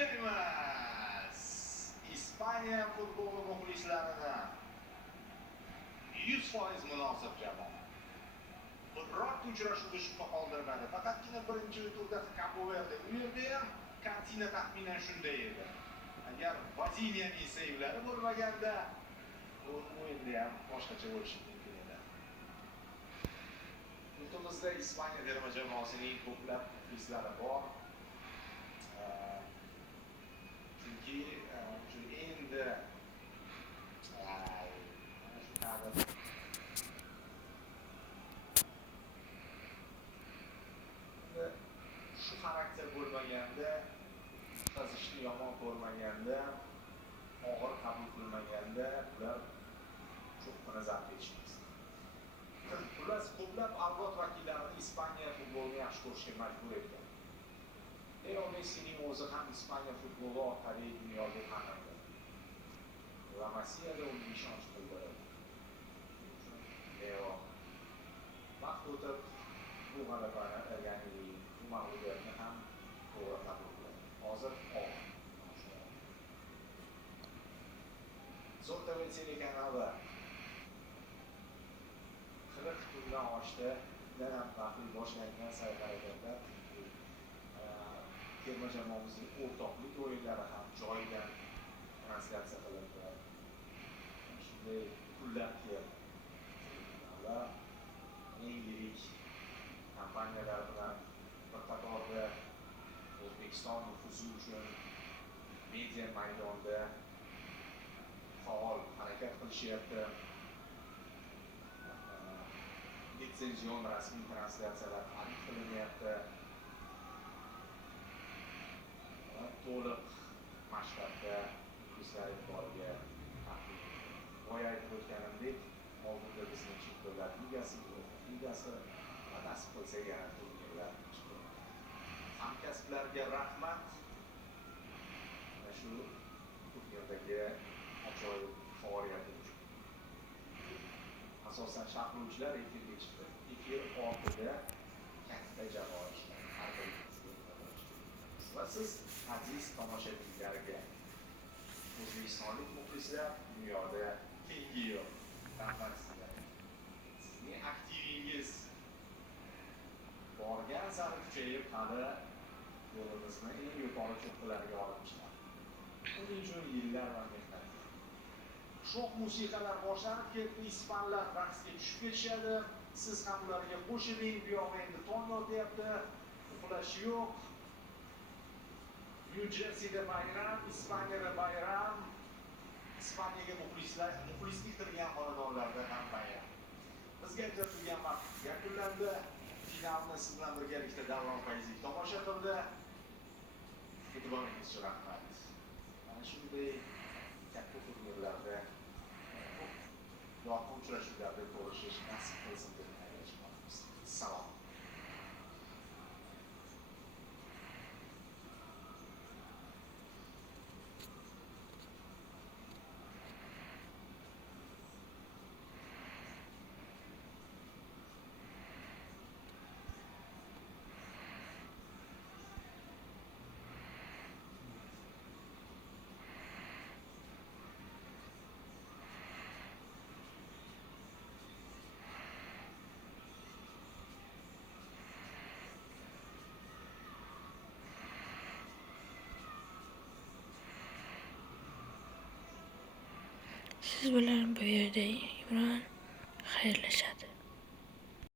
tabriklaymiz. Ispaniya futboli muxlislaridan 100% munosib jamoa. Biroq uchrashuvda shubha qoldirmadi. Faqatgina birinchi turda Cabo Verde. U yerda ham kartina taxminan shunday edi. Agar Vaziniyaning sevlari bo'lmaganda, bu o'yinda ham boshqacha bo'lishi mumkin edi. Yurtimizda Ispaniya terma jamoasining ko'plab muxlislari bor. Chunki endi shu xarakter bo'lmaganda, qazishni yomon ko'rmaganda, og'ir qabul qilmaganda ular cho'qqina zabt etishmas. Xullas, ko'plab avlod vakillarini Ispaniya futbolini yaxshi ko'rishga majbur etgan. Leo Messining o'zi ham Ispaniya futboli orqali dunyoga tanildi. La Masiyada uni ishonch bildirdi. Leo vaqt o'tib bu g'alabani, ya'ni bu mag'lubiyatni ham to'g'ri qabul qildi. Hozir Zo'rtava telekanali 40 kundan oshdi. Undan ham baxtli boshlangan sa'y-harakatlar. Terma jamoamizning o'rtoqlik o'yinlari ham joyidan translyatsiya qilindi. Shunday kunlar keldi. Eng yirik kompaniyalar bilan bir qatorda O'zbekiston nufuzi uchun media maydonda faol harakat qilishyapti. Litsenzion rasmiy translyatsiyalar xarid qilinyapti. To'liq masshtabda muxlislar e'tiboriga taqdim etildi. Boya aytib o'tganimdek, oldinda bizning Chempionlar Ligasi, Yevropa Ligasi va nasib qilsa yana turnirlar chiqadi. Hamkasblarga rahmat. Mana shu turnirdagi ajoyib faoliyat uchun. Asosan sharhlovchilar efirga chiqdi. Efir ortida katta jamoa ishladi. Har bir va siz aziz tomoshabinlarga, o'zbekistonlik muxlislar dunyoda tengi yo'q. Rahmat sizlarga. Sizning aktivingiz borgan sari kuchayib, hali yo'limizni eng yuqori cho'qqilarga olib chiqadi. Buning uchun yillar va mehnat. Sho'x musiqalar boshlanib ketdi, ispanlar raqsga tushib ketishadi. Siz ham ularga qo'shiling, bu yoqda endi tong yotyapti, uxlash yo'q. New Jerseyda bayram, Ispaniyada bayram. Ispaniyaga muxlislik qilgan xonadonlarda ham bayram. Bizga ajratilgan vaqt yakunlandi. Finalni siz bilan birgalikda Davron Fayziyev tomosha qildi. E'tiboringiz uchun rahmat. Mana shunday katta turnirlarda yorqin uchrashuvlarda ko'rishish nasib qilsin deb aytmoqchimiz. Salom. Siz bilan bu yerda Imron xayrlashadi.